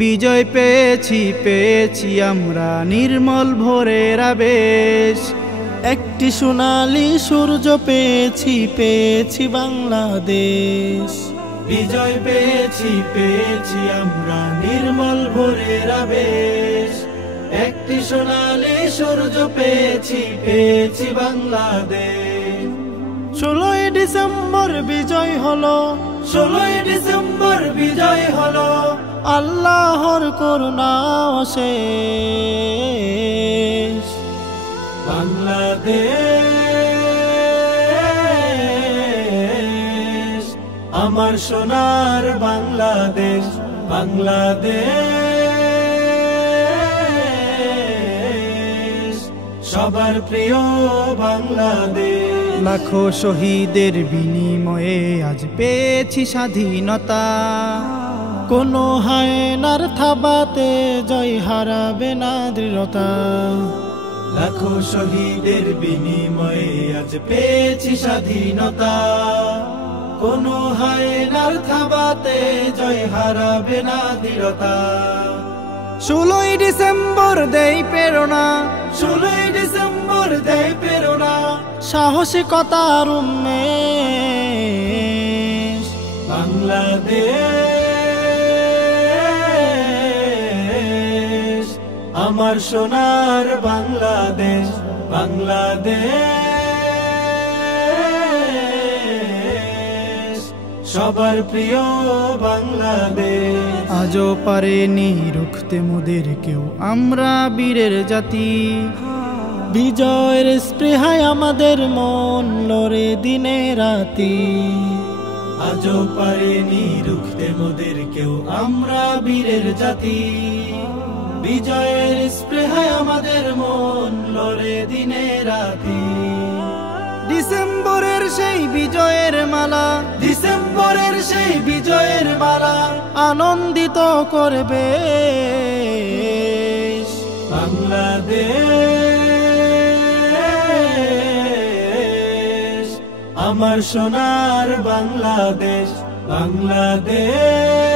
বিজয় পেয়েছি পেয়েছি আমরা নির্মল ভোরের আবেশ, একটি সোনালী সূর্য পেয়েছি পেয়েছি বাংলাদেশ। বিজয় পেয়েছি পেয়েছি আমরা নির্মল ভোরের আবেশ, একটি সোনালী সূর্য পেয়েছি পেয়েছি বাংলাদেশ। 16ই ডিসেম্বর বিজয় হলো, 16ই ডিসেম্বর বিজয় হলো, আল্লাহর করুণা অশেষ। বাংলাদেশ আমার সোনার বাংলাদেশ, বাংলাদেশ সবার প্রিয় বাংলাদেশ। লাখো শহীদের বিনিময়ে আজ পেয়েছি স্বাধীনতা, কোনো হায়নার থাবাতে জয় হারাবে না দৃঢ়তা। লাখো শহীদের বিনিময়ে আজ পেয়েছি স্বাধীনতা, কোনো হায়নার থাবাতে জয় হারাবে না দৃঢ়তা। 16ই ডিসেম্বর দেই প্রেরণা, 16ই ডিসেম্বর দেই প্রেরণা, সাহসিকতার উন্মেষ। বাংলাদেশ আমার সোনার বাংলাদেশ, বাংলাদেশ সবার প্রিয় বাংলাদেশ। আজও পারেনি রুখতে মোদের কেউ, আমরা বীরের জাতি। বিজয়ের স্পৃহায় আমাদের মন লড়ে দিনে রাতি। আজও পারেনি রুখতে মোদের কেউ, আমরা বীরের জাতি। বিজয়ের স্পৃহায় আমাদের মন লড়ে দিনে রাতি। ডিসেম্বরের সেই বিজয়ের মালা, ডিসেম্বরের সেই বিজয়ের মালা আনন্দিত করবে বাংলাদেশ আমার সোনার বাংলাদেশ, বাংলাদেশ